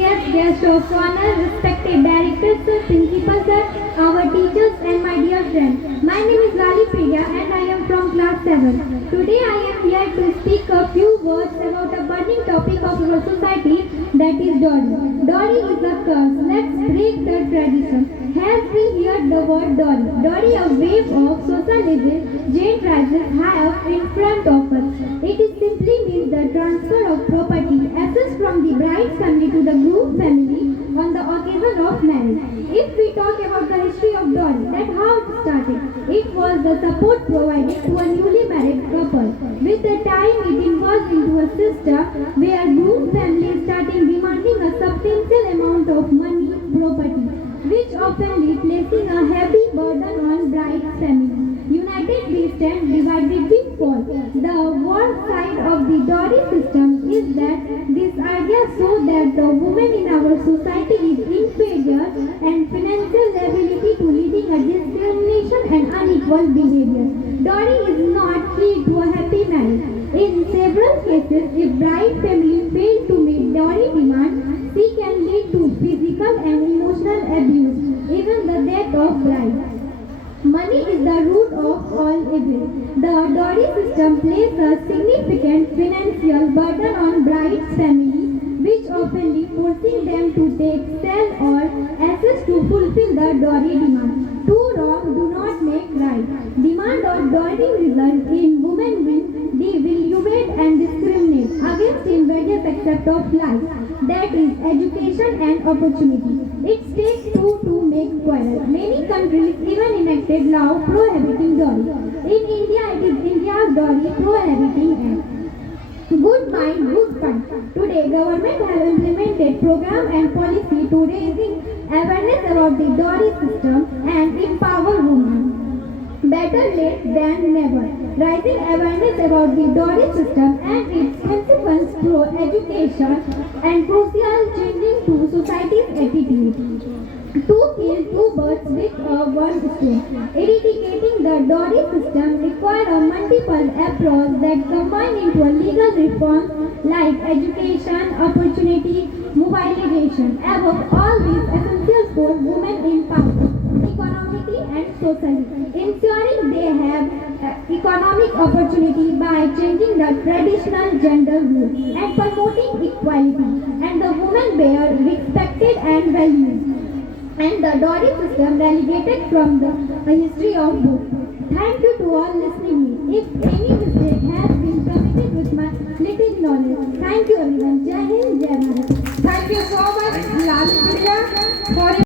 guest of honor, respected directors, sir, principal sir, our teachers and my dear friends. My name is Lali Priya and I am from class 7. Today I am here to speak a few words about a burning topic of our society, that is dowry. Dowry is a curse. Let's break the tradition. Have we heard the word dowry? Dowry, a wave of socialism, Jane rises high up in front of us. It is simply means the transfer of property, assets from the bride's family to the groom family on the occasion of marriage. If we talk about the history of dowry, that's how it started. It was the support provided to a newly married couple. With the time, it evolved into a system where groom family started demanding a substantial amount of money, property, which often placing a heavy burden on bride's family. United we stand, divided we fall. The worst side of the dowry system is that this idea shows that the woman in our society is inferior and financial ability to leading a discrimination and unequal behavior. Dowry is not key to a happy marriage. In several cases, if bride family fail to meet dowry demand, she can lead to physical and emotional abuse, even the death of bride. Money is the root of all evil. The dowry system places a significant financial burden on bride's family, which often forcing them to take, sell or assets to fulfill the dowry demand. Two wrongs do not make right. Demand of dowry result in women being devalued and discriminate against in various aspects of life, that is education and opportunity. It takes two to make quarrel. Many countries even enacted law prohibiting dowry. In India, it is India's Dowry Prohibiting Act. Good mind, good fun. Today, government have implemented program and policy to raising awareness about the dowry system and empower women. Better late than never. Rising awareness about the dowry system and its consequence pro education and crucial changing to society's attitude. Two kill two birds with one stone. Eradicating the dowry system requires a multiple approach that combine into a legal reform like education, opportunity, mobilization. Above all these essentials for women in power, economically and socially, ensuring they have economic opportunity by changing the traditional gender rules and promoting equality, and the women were respected and valued, and the dowry system relegated from the history of book. Thank you to all listening me. If any mistake has been committed with my little knowledge, thank you everyone. Jai Hind, Jai Bharat. Thank you so much, Lali Priya, for